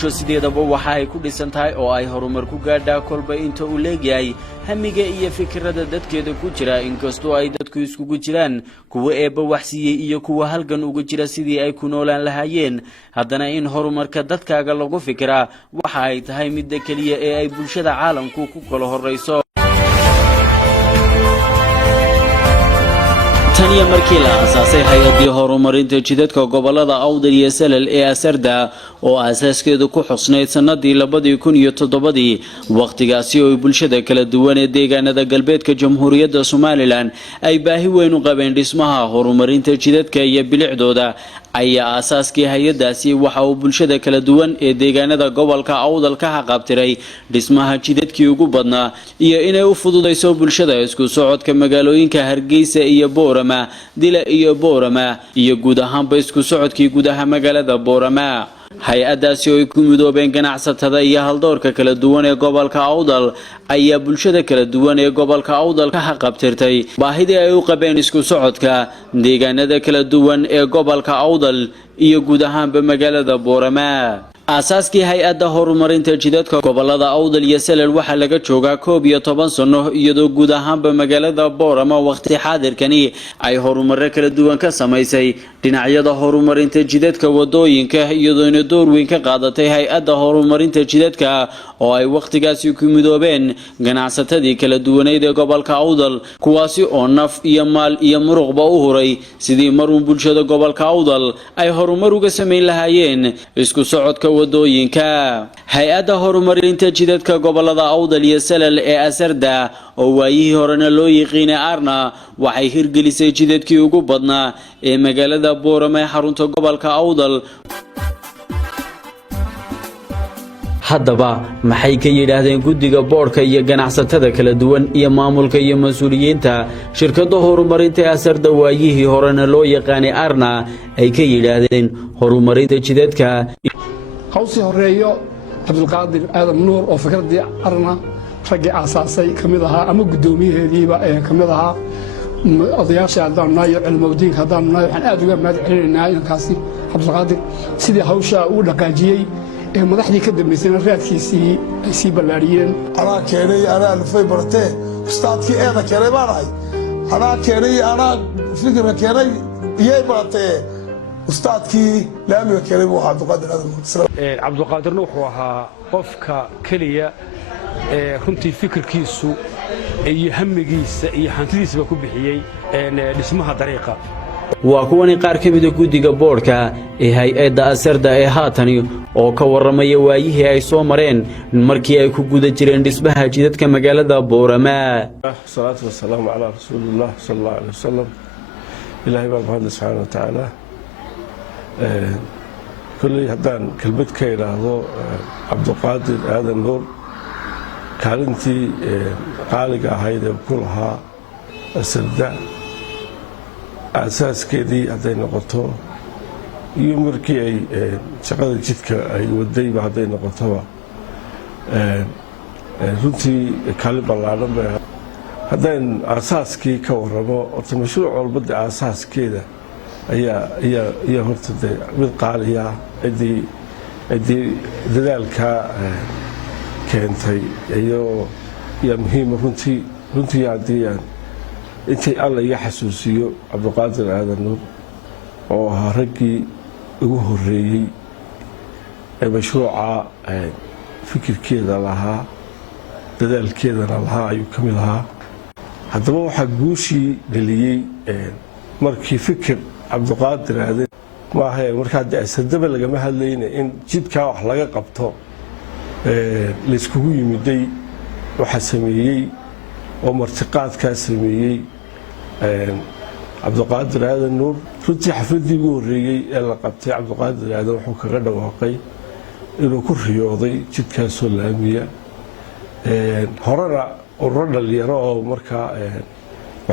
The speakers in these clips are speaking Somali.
bulsho sideedaba waxa ay ku dhisan tahay oo ay horumar ku gaadhaa kolba inta uu leeyahay hamiga iyo fikirada dadkeeda ku jira inkastoo ay dadku iskugu jiraan kuwa eebba wax siiyay iyo kuwa halgan ugu jira sidii ay ku noolaan lahaayeen haddana in horumarka dadkaaga lagu fikiraa waxa ay tahay midda kaliya ee ay bulshada caalamku ku kala horeyso taniya markii la aasaasay hay'adii horumarinta jidadka gobolada Awdal iyo Salal ee Asarda oo asaaskeedu ku xusnayd sanadii 2007 waqtigaasi oo bulshada kala duwan ee deegaanada galbeedka Jamhuuriyadda Soomaaliland ay baahi weyn u qabeen dhismaha horumarinta jidadka iyo bilicdooda ayaa asaaskii hay'adaasi waxa uu bulshada kala duwan ee deegaanada gobolka Awdal ka xaqabtiray dhismaha jidadkii ugu badnaa iyo inay u fududeyso bulshada isku socodka magaalooyinka Hargeysa iyo Boorama Dila iyo Boorama iyo guud ahaanba isku socodkii gudaha magaalada Boorama hay'adaasi oo ku midoobeen ganacsatada iyo haldoorka kala duwan ee gobolka Awdal ayaa bulshada kala duwan ee gobolka Awdal ka xaqabtirtay baahidii ay u qabeen isku socodka deegaanada kala duwan ee gobolka Awdal iyo guud ahaanba magaalada Boorama asaaskii hay'adda horumarinta jidadka gobolada Awdal iyo Salal waxa laga joogaa 12 sano iyadoo guud ahaanba magaalada Boorama waqti xaadirkani ay horumar kala duwan ka sameysay dhinacyada horumarinta jidadka wadooyinka iyadoo door weyn ka qaadatay hay'adda horumarinta jidadka oo ay waqtigaasi ku midoobeen ganacsatadii kala duwaneed ee gobolka Awdal kuwaasi oo naf iyo maal iyo muruqba u huray sidii marun bulshada gobolka Awdal ay horumar uga sameyn lahaayeen isku socodka wadooyinka hay'adda horumarinta jidadka gobolada Awdal iyo Salal ee Asarda oo waayihii horena loo yiqiinay Arna waxay hirgelisay jidadkii ugu badnaa ee magaalada Boorama xarunta gobolka Awdal haddaba maxay ka yiraahdeen guddiga boorka iyo ganacsatada kala duwan iyo maamulka iyo mas'uuliyiinta shirkadda horumarinta Asarda waayihii horena loo yaqaanay Arna ay ka yiraahdeen horumarinta jidadka hawsi horeeyo Cabdulqaadir Aadan Nuur oo fikradii Arna ragii aasaasay kamid ahaa ama gudoomiyaheediiba ee kamid ahaa odayaasha haddaannayo cilmowdiinka haddaannayo waxaan aad uga mahad celinaynaa inkaasi Cabdulqaadir sidii hawsha uu dhaqaajiyay ee madaxdii ka dambeysay raadkiisii ay sii ballaariyeen anaa keenay anaa lufay bartee ustaadkii eeda keenay baan ahay anaa keenay anaa fikirka keenay iyay baratee ustaadkii laamiga keenay buu ahaa Cabdulqaadir wuxuu ahaa qofka kaliya ee runtii fikirkiisu iyo hamigiisa iyo hantidiisa ku bixiyay dhismaha dariiqa waa kuwani qaar ka mid ah guddiga boorka ee hay'adda Asarda ee haatani oo ka waramaya waayihii ay soo mareen markii ay ku guda jireen dhismaha jidadka magaalada Boorama salaatu wassalaam ala rasuulillah sallallahu alayhi wasallam ilaahay baa mahad subhanahu wa ta'ala kulli haddaan kelmad ka iraahdo Cabdulqaadir Aadan Nuur kaalintii qaaliga ahayd ee ku lahaa Asarda asaaskeedii hadday noqoto iyo markii ay shaqada jidka ay wadayba hadday noqotoba runtii kaalin ballaaran bay haddaan asaaskii ka warramo horta mashruuc walbada asaaskeeda ayaa horta dee mid qaaliya ciddii dadaalka keentay yaa muhiima runtii haddii aan intii alla iga xasuusiyo Cabdulqaadir Aadan Nuur oo ahaa raggii ugu horeeyay ee mashruuca fikirkeeda lahaa dadaalkeedana lahaa ayuu ka mid ahaa haddaba waxaa guushii dhaliyey markii fikir Cabdulqaadir Aadan maaha markaa dee Asardaba lagama hadlayna in jidkaa wax laga qabto layskugu yimiday waxaa sameeyey oo martiqaadkaa sameeyey Cabdulqaadir Aadan Nuur runtii xafladii ugu horeeyay ee la qabtay Cabdulqaadir Aadan wuxuu kaga dhawaaqay inuu ku riyooday jidkaasoo laamiya horena ururo dhalinyaro oo markaa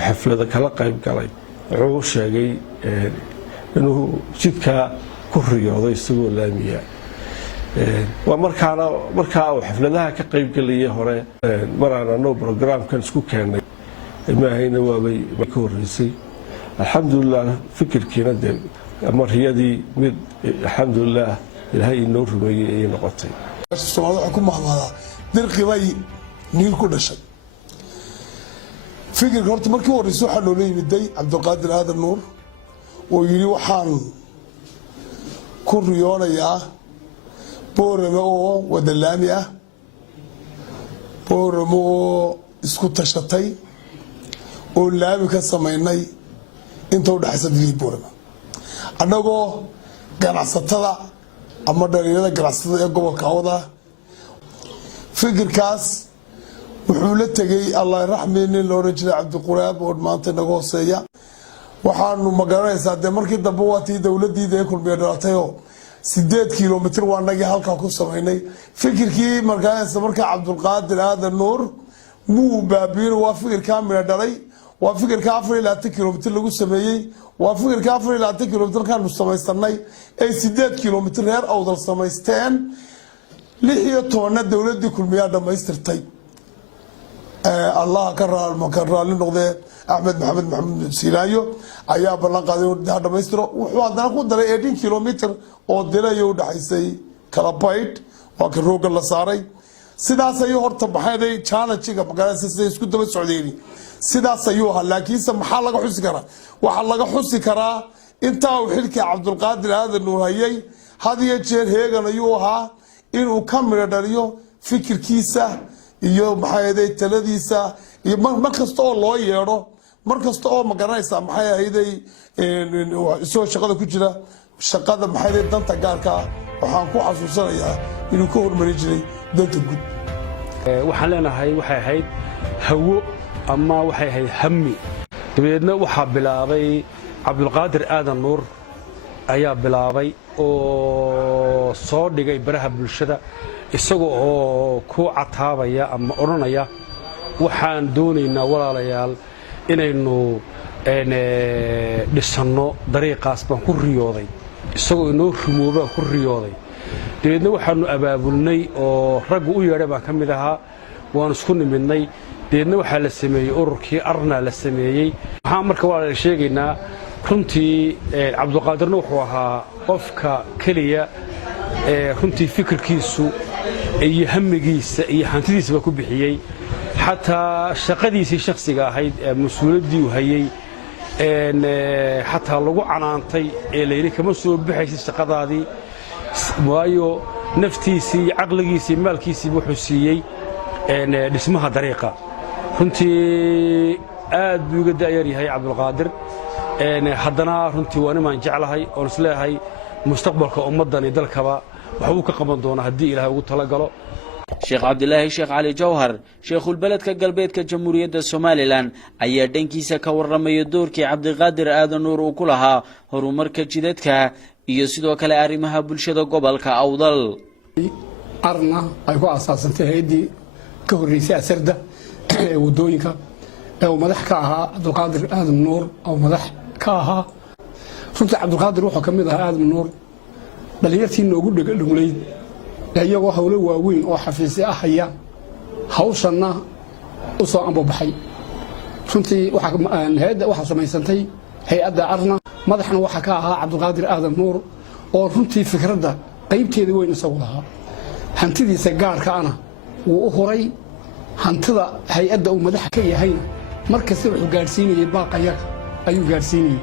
xaflada kala qayb galay wuxuu sheegay inuu jidkaa ku riyooday isagoo laamiya waa markaa uu xafladaha ka qayb galay hore maraan anoo programkan isku keenay maahayna waabay ka horeysay alxamdulillah fikirkiina de mariyadii mid alxamdulillah ilaahay inoo rumeeyey ayay noqotay. Soomaalida waxay ku mahmaadaa dirqi bay niil ku dhashay. fikirka horta markii horeysa waxaa loola yimiday Cabdulqaadir Aadan Nuur oo yidhi waxaan ku riyoonayaa Boorama oo wada laami ah, Boorama oo isku tashatay oo laami ka samaynay inta u dhaxaysa dilay Boorama annagoo ganacsatada ama dhalinyarada ganacsatada ee gobolka Awda fikirkaas wuxuu la tagay Allah raxmeeyay loo rajay Cabdiquraab oo maanta naga hooseeya waxaanu magaranaysaa de markii dambe waatii dawladii ee kulmiye dhalatay 8 kilomitir waa naga halka ku sameynay fikirkii markaas marka Cabdulqaadir Aadan Nuur muu baabiin waa fikirka mid dhalay waa fikirka 4 kilomitir lagu sameeyay waa fikirka 4 kilomitir kan sameeysanay ay 8 kilomitir reer Awdal sameysteen 16 dawladii kulmiye dhamaystirtay الله كرر لنقضي أحمد محمد سيلايو أيها بلان قادر هذا ما يستر وحنا نقول ده 18 كيلومتر أو ده يود حيسي كلابايت وكروج الله صاري سيدا سيو هرت بحاجة challenge كذا بقى سيسكت بس سعودي سيدا سيو هلا كيس محل حس كرا وحل حس كرا أنت وحلك عبد القادر هذا النور هي هذه الشيء هيك أنا يوها إنه كاميرا داريو فكر كيسه iyo maxay taladiisa iyo markasta oo loo yeero markasta oo magaranaysa maxay ahayday soo shaqada ku jira shaqada maxay danta gaarka waxaan ku xasuusanayaa inuu ka hormari jiray danta guud waxaan leenahay waxay ahayd hawo ama waxay ahayd hammi dabeedna waxa bilaabay Cabdulqaadir Aadan Nuur ayaa bilaabay oo soo dhigay baraha bulshada isagoo oo ku cataabaya ama oranaya waxaan doonaynaa walaalayaal inaynu dhisano dariiqaas baan ku riyooday isagoo inoo rumooba ku riyooday deedna waxaanu abaabulnay oo rag u yeeray baan kamid ahaa waan isku nimidnay deedna waxa la sameeyay ururkii arna la sameeyay waxaan marka walaal sheegaynaa runtii Cabdulqaadirna wuxuu ahaa qofka kaliya runtii fikirkiisu iyo hamigiisa iyo hantidiisa ku bixiyay xataa shaqadiisii shakhsiga ahayd mas'uuliyadii uu hayay xataa lagu canaantay leeyri kama soo bixaysa shaqadaadii waayo naftiisii aqligiisii maalkiisii wuxuu siiyay dhismaha dariiqa runtii aad buu uga daayar yahay Cabdulqaadir haddana runtii waa niman jeclahay oo isleeyahay mustaqbalka ummadan iyo dalkaba wuxuu ka qaban doonaa hadii Ilaahay ugu tala galo Sheekh Cabdilaahi Sheekh Cali Jawhar Sheekhul Beledka Galbeedka Jamhuuriyadda Soomaaliland ayaa dhankiisa ka warramay doorkii Cabdiqaadir Aadan Nuur uu ku lahaa horumarka jidadka iyo sidoo kale arrimaha bulshada gobolka Awdal arna ay ku asaasantay hay'adii ka horeysay asarda wadooyinka oo madax ka ahaa Cabdiqaadir Aadan Nuur oo madax ka ahaa runtii Cabdiqaadir wuxuu kamid ahaa Aadan Nuur dhalinyartii noogu dhagdhugleyd ayagoo hawlo waaweyn oo xafiisyo ah haya hawshana u soo ambabaxay runtii waxa samaysantay hay'adda arna madaxna waxa ka ahaa Cabdiqaadir Aadan Nuur oo runtii fikradda qaybteeda weyn isagu lahaa hantidiisa gaarka ana wuu u horay hantida hay'adda uu madax ka yahayna markasta wuxuu gaarsiinayay baaqayaga ayuu gaarsiinayay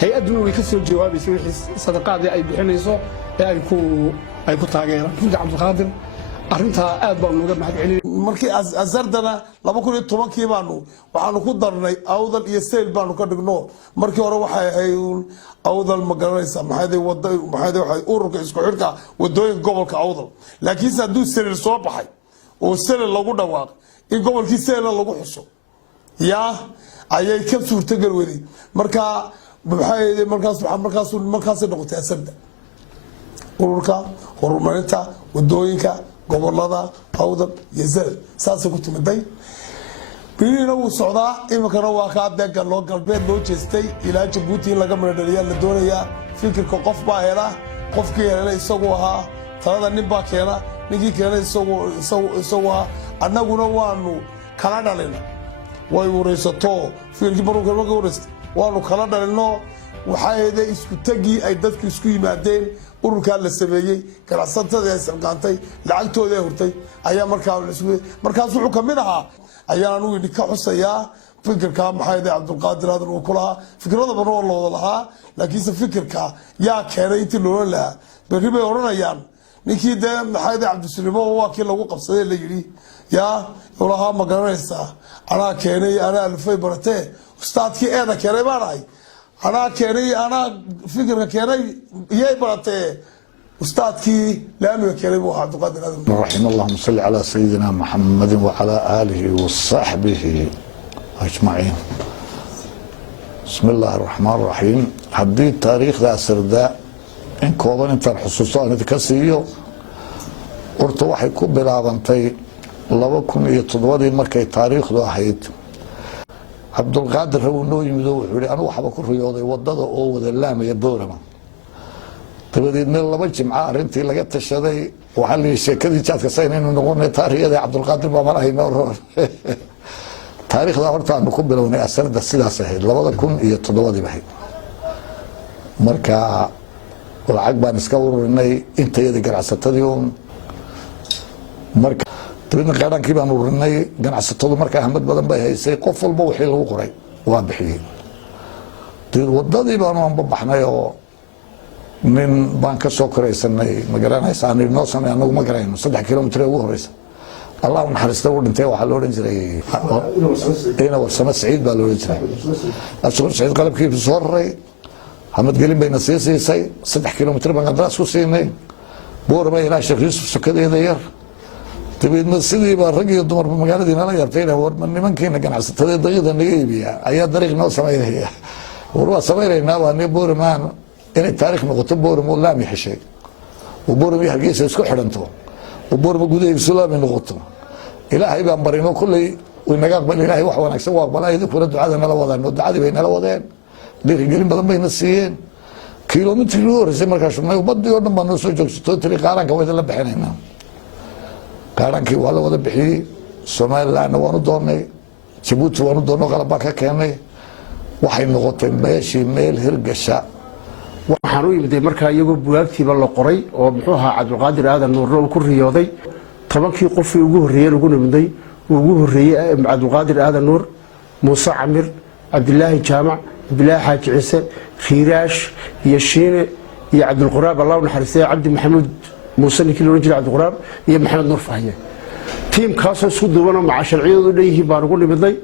hay'aduna way ka soo jawaabaysay wixii sadaqaadii ay bixinayso ay ku taageeraan runtii Cabdiqaadir arinta aad baan uga mahadceliyay markii asardana 2010kii waxaanu ku darnay Awdal iyo Seel baanu ka dhigno markii hore waxay ahayd Awdal magaranaysa maxay waxay ururka isku xirka wadooyinka gobolka Awdal laakiin hadduu Seel soo baxay oo Seel lagu dhawaaq in gobolkii Seel lagu xuso yaa ayay ka suurtagal weeyay markaas noqotay asarda ururka horumarinta wadooyinka gobolada Awdal iyo Seel saasay ku timiday birina uu socdaa imikana waa ka deegan loo galbeed loo jeestay ilaa Djibouti laga meedhaliyaa la doonayaa fikirka qof baa hela qofkii helay isagoo ahaa talada nin baa keena ninkii keenay isagoo annaguna waanu kala dhalina way wareysato fikirkii markuu waanu kala dhalino waxay isku tagi ay dadku isku yimaadeen ururkaa la sameeyey ganacsatada ay silqaantay lacagtooda ay hurtay ayaa markaas wuxuu ka mid ahaa ayaan anugu idinka xusayaa fikirka maxay tahay Cabdulqaadir aadan uu ku lahaa fikrada badan oo loo lahaa laakiinse fikirka yaa keenay intii loo lahaa berri bay oranayaan ninkii de maxay tahay Cabdisaliimo waa kii lagu qabsaday la yiri yaa walaha ma garanaysaa anaa keenay anaa alfay baratee ustaadkii eeda keenay baanahay anaa keenay anaa fikirka keenay iyay baratee ustaadkii laamiga keenay buu Cabdulqaadir aadan رحم اللهم صل على سيدنا محمد وعلى آله وصحبه أجمعين بسم الله الرحمن الرحيم هدي تاريخ ذا سرداء إن كوضان انت الحصوصان تكسيو قرط waxay ku bilaabantay 2007 markay taariikhdu ahayd Cabdulqaadir uu noo yimid wuxuu yiri anu waxba ku riyooday wadada oo wada laamaya Boorama tabadeedna laba jimca arintii laga tashaday waxa la sheekadii jaadka saynaynu noqonay taariikhda Cabdulqaadir baa marayna taariikhda horta aanu ku bilownay asarda sidaas ahayd 2007 bahay marka lacag baan iska ururinay intayada ganacsatadii marka tabina qaadankii baan ururinay ganacsatadu marka ahmad badan bay haysay qof walba wixii lagu qoray waa bixiyay wadadii baan baxnay oo nin baan ka soo koraysanay magaranaysaa noo samay anagu ma garayno 3 kilomitir ugu horeysa الله ونحرسته ودنتي waxa loo oran jiray ina warsama Saciid baa loo oran jiray asoo Saciid qalabkii soo raray Ahmed Gelin bayna siisay 3 kilomitir baan qadras ku siinay Boorama ilaa Sheekh Yuusuf sokadeeda yar tabeedna sidii baa rag iyo dumar magaaladiina la yartayna war nimankeena ganacsatada daqada naga iibiya ayaa dariiq noo sameeyay war waa sameeynaa waa Boorama inay taariikh noqoto Boorama la mi xishay Boorama hargeysa isku xiranto وبورما جودي بسلام نقطة إلهي بأمرنا كل ونجاق بل إلهي وحنا نكسب وقبلا يذكر الدعاء لنا لوضعنا الدعاء بين لوضعين لرجالين بدن بين السيين كيلومتر لور زي ما كشفنا وبدي يوم ما نوصل جوكسو تري قارن كويس اللي بحنينا قارن كي والله ولا بحي سومال لأنه وانو دوني جبوت وانو دونو غلبك كأني وحي نقطة ماشي ميل هرجشة waxaan u yimid markaa iyagoo bugaagtiiba la qoray oo muxuu ahaa Cabdulqaadir aadan nuur oo ku riyooday 10kii qof ee ugu horeeyay lagu nimday ugu horeeyay Cabdulqaadir aadan nuur Muuse Camir Abdullaahi Jaamac Abdullaahi Xaaji Ciise Khiiraash iyo Shiine iyo Cabdulquraab Allah naxariistay Cabdi Maxamuud Muuse ninkii loo jiray Cabdulquraab iyo Maxamed Nuur Fahye tiimkaas oo isku duuban oo macashirciyadu dheeyay baan ugu nimday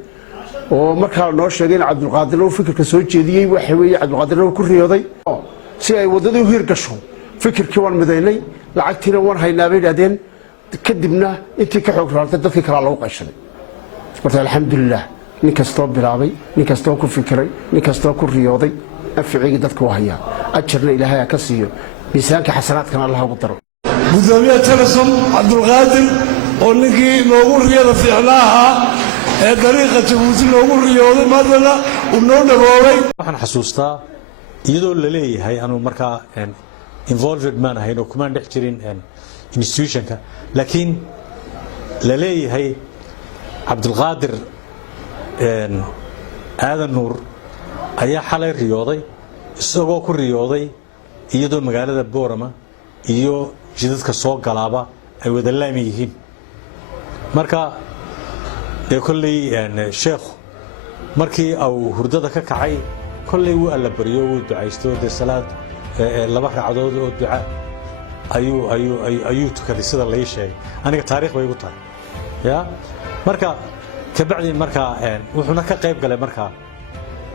oo markaa noo sheegay in Cabdulqaadir uu fikirka soo jeediyay waxa weeye Cabdulqaadir uu ku riyooday si ay wadada u heer gasho fikirkii waan midaynay lacagtiina waan haynaa bay dhaadeen kadibna intii ka xoog raartay dadkii kala loo qashay marka alxamdulillah nin kastoo bilaabay nin kastoo ku fikiray nin kastoo ku riyooday aficiga dadku haya ajarna ilaahay ka siiyo miisaanka xasanaadkana Allah ugu daro gudoomiyaha Telesom Cabdulqaadir oo ninkii loogu riyada fiicnaaha ee dariiqa Jabuuti loogu riyooday madana uu noo dhaboobay waxaan xasuustaa iyadoo la leeyahay anu markaa involved man ahayn oo kuma dhex jirin institutionka laakiin la leeyahay Cabdulqaadir aadan nuur ayaa xalay riyooday isagoo ku riyooday iyadoo magaalada Boorama iyo jidadka soo galaaba ay wada laami yihiin marka kulli sheekh markii uu hurdada ka kacay كلي ولا بريو ودعيستو دي صلاة لبا ركعدود oo duca ayuu tukaday sida la sheegay aniga taariikh way ugu tahay ya marka ka bacdi marka wuxuuna ka qayb galay marka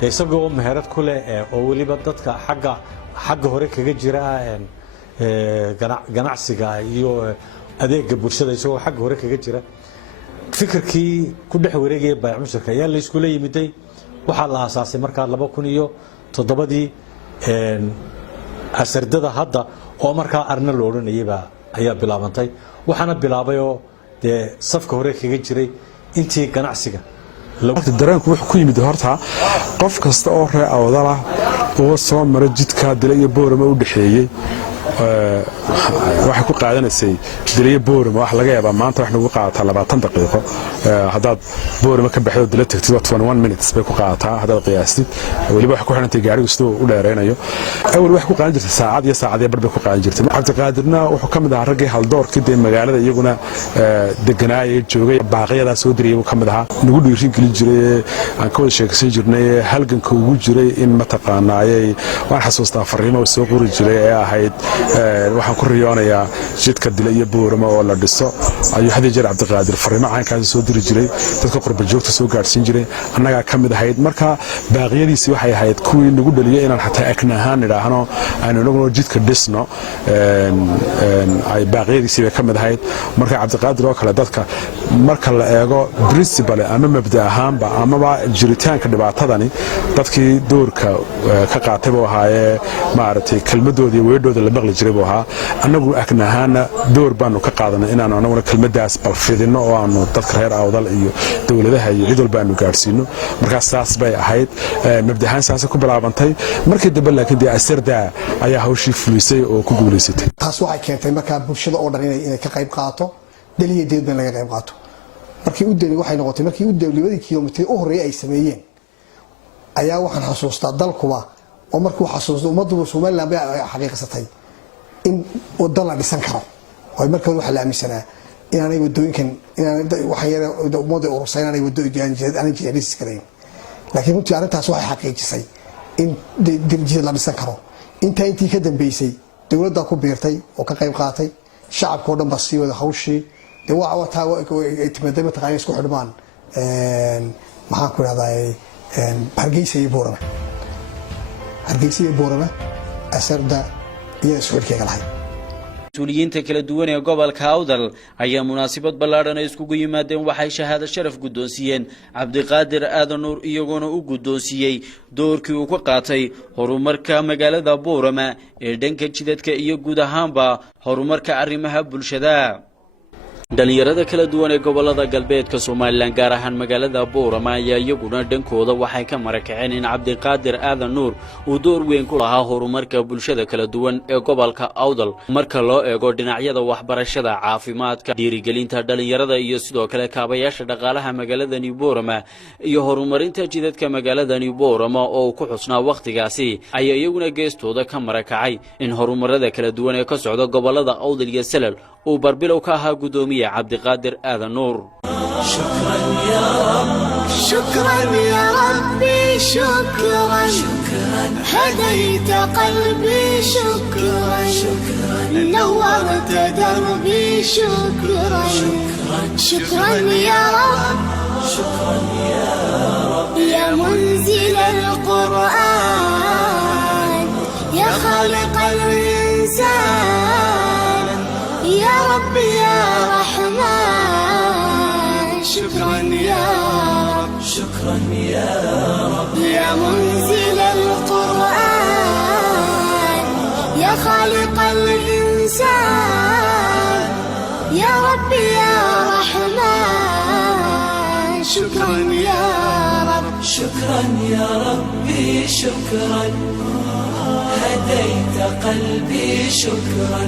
isagoo meherad ku leh oo waliba dadka xagga hore kaga jira ganacsiga iyo adeega bulshada isagoo xagga hore kaga jira fikirkii ku dhex wareegay baa mushirka ayaa la isku leeyimiday waxa la aasaasay marka 2007 asardada hadda oo marka arna loo oranayba ayaa bilaabantay waxaana bilaabay oo safka hore kaga jiray intii ganacsiga dareenku wuxuu ku yimid horta qof kasta oo reer awdala oo soo maray jidka dila iyo Boorama u dhaxeeyay waxay ku qaadanaysay diliya boorama wax laga yaabaa maanta wax nagu qaadataa 20 daqiiqo haddaad boorama ka baxdo dila tagtid 21 minutes bay ku qaadataa haddaad qiyaastid weliba wax ku xirantay gaarigu sidoo u dheereynayo awal wax ku qaadan jirtay saacad iyo saacad iyo bar bay ku qaadan jirtay cabdiqaadirna wuxuu ka mid ahaa raggii haldoorkii dee magaalada iyaguna deganaayay joogay baaqyada soo diriyay ka mid ahaa nagu dhiirin gelin jiray aan ka wada sheekaysan jirnay halganka ugu jiray in mataqaanaayay waan xasuustaa fariimo soo qori jiray ee ahayd waxaan ku riyoonayaa jidka dila iyo boorama oo la dhiso ayuu hadii jeer cabdiqaadir fariimo caankaas soo diri jiray dadka qurba joogta soo gaarsiin jiray annaga ka mid ahayd marka baaqyadiisi waxay ahayd kuwii nagu dhaliyay inaan xataa akna ahaan idhaahno aynu inaguna jidka dhisno ay baaqyadiisi bay ka mid ahayd marka cabdiqaadir oo kale dadka marka la eego principle ama mabda ahaanba amaba jiritaanka dhibaatadani dadkii doorka ka qaatay buu ahaayee maaragtay kelmadoodii weedhooda la maqli jiray buu ahaa annagu akna ahaana door baanu ka qaadanay inaanu annaguna kelmadaas balfidino oo aanu dadka reer awdal iyo dowladaha iyo cid walba aanu gaarsiino markaas saas bay ahayd mabda ahaan saas ku bilaabantay markii dambe laakiin dee asarda ayaa hawshii fulisay oo ku guuleysatay taas waxay keentay markaa bulshada oo dhan inay ka qayb qaato daliyadeed baan laga qayb qaato markii u dali waxay noqotay markii u dawladii kiiloomitir u horeeyay ay sameeyeen ayaa waxaan xasuustaa dalkuba oo markuu xasuusto ummaddu Soomaaliland bay xaqiiqsatay in waddan la dhisan karo oo markaa waxa la aaminsanaa inaanay wadooyinkan waxay ummadda urursanay wadooyin aan jeedis karayn laakiin runtii arrintaas waxay xaqiijisay in dirjida la dhisan karo intii ka dambeysay dawladda ku biirtay oo ka qayb qaatay shacabka oo dhan baa sii wada hawshii waxa ay timaday mataqaanay isku xidhmaan maxaan ku raadayay Hargeysa iyo Boorama asarda iyo isku xidhkayga lahayd mas-uuliyiinta kala duwan ee gobolka Awdal ayaa munaasabad ballaaran ay iskugu yimaadeen waxay shahaado sharaf guddoonsiiyeen Cabdiqaadir Aadan Nuur iyagoona u guddoonsiiyey doorkii uu ka qaatay horumarka magaalada Boorama ee dhanka jidadka iyo guud ahaanba horumarka arrimaha bulshada dhalinyarada kala duwan ee gobolada galbeedka Soomaaliland gaar ahaan magaalada Boorama ayaa iyaguna dhankooda waxay ka marakaceen in Cabdiqaadir Aadan Nuur uu door weyn ku lahaa horumarka bulshada kala duwan ee gobolka Awdal marka loo eego dhinacyada waxbarashada caafimaadka dhiirigelinta dhalinyarada iyo sidoo kale kaabayaasha dhaqaalaha magaalada Boorama iyo horumarinta jidadka magaalada Boorama oo ku xusnaa waqtigaasi ayaa iyaguna geestooda ka marakacay in horumarada kala duwan ee ka socda gobolada Awdal iyo Salal uu barbilow ka ahaa gudoomiye cabdiqaadir Aadan Nuur shukran ya rab shukran ya rabbi shukran hadayta qalbi shukran nawwarta darbi shukran shukran ya rab ya munzil al-Qur'an ya khaliq al-insan يا رب يا رحمن شكرا يا رب شكرا يا رب يا منزل القرآن يا خالق الإنسان يا رب يا رحمن شكرا يا رب شكرا يا ربي شكرا هديت قلبي شكرا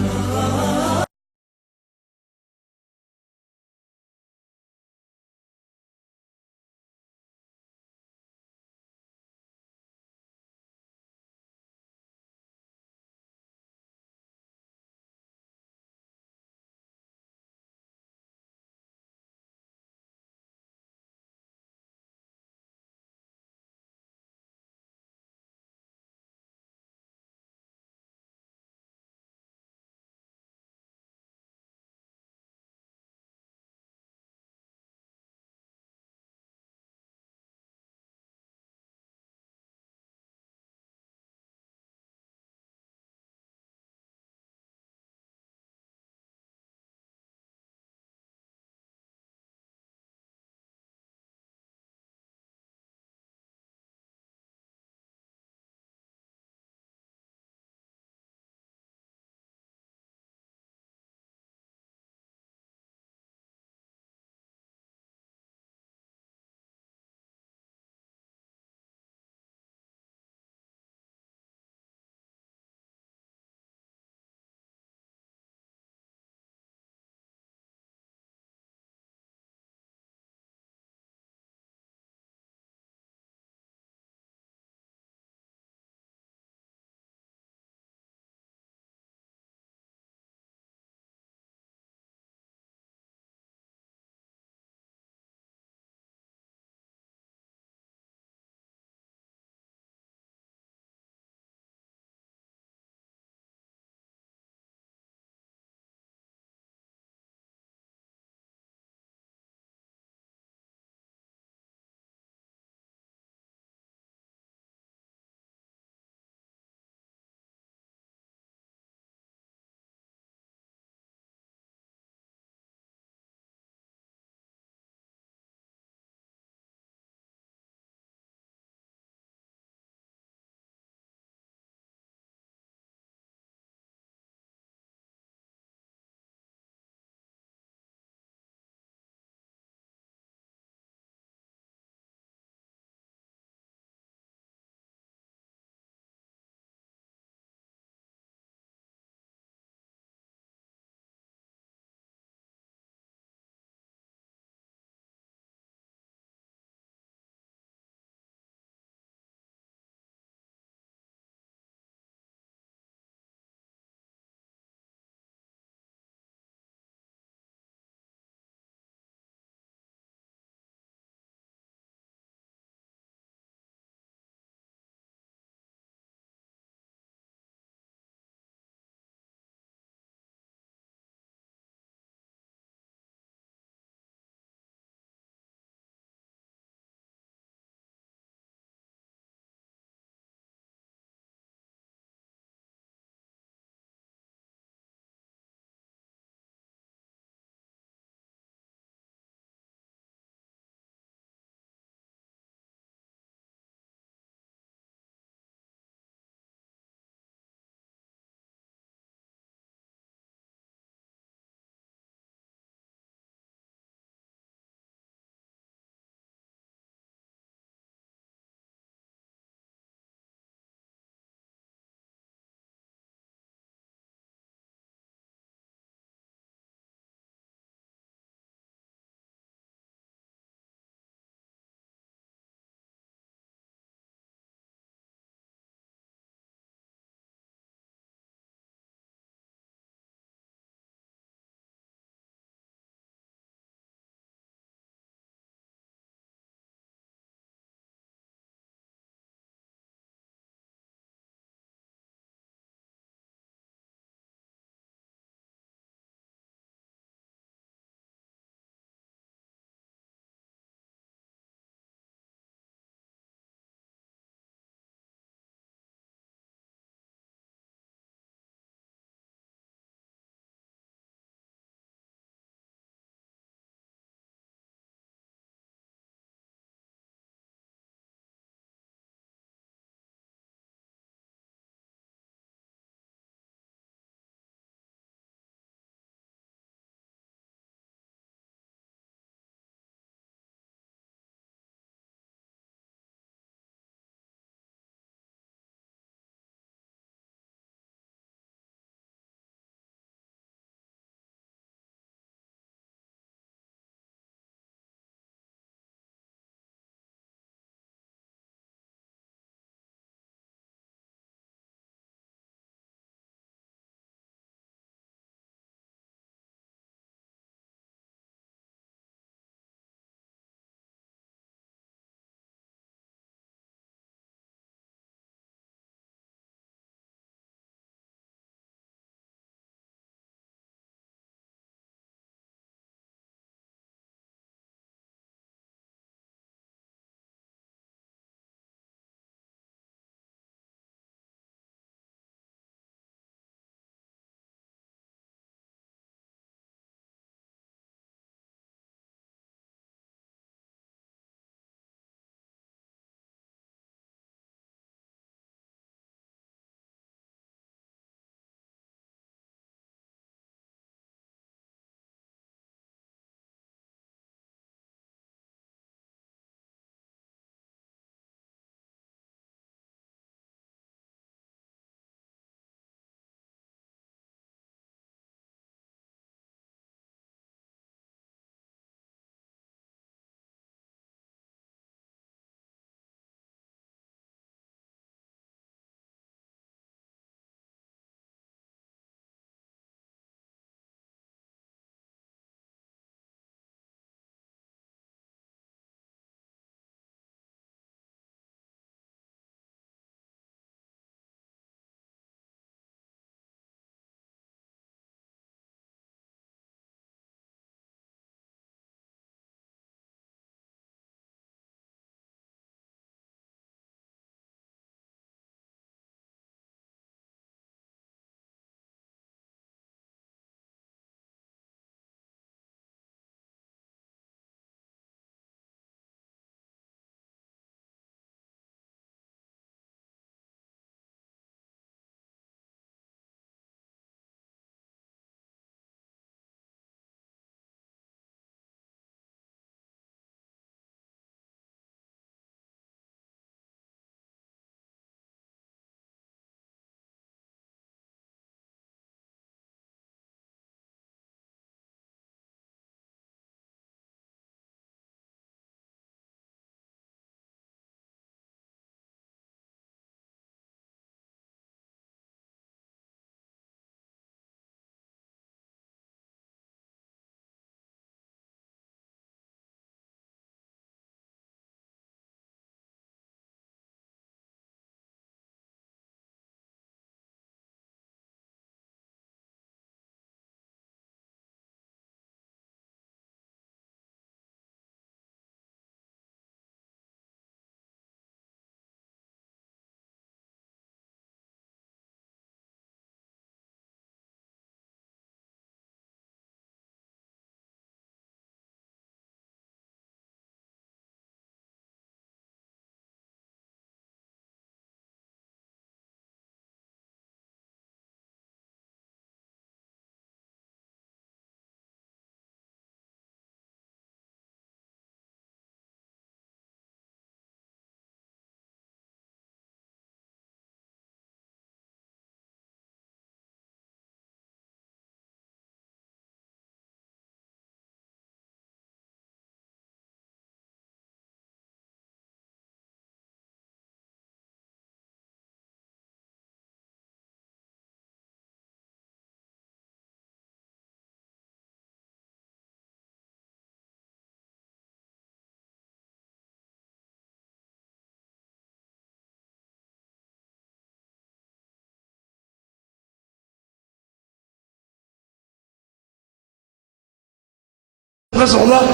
ka socda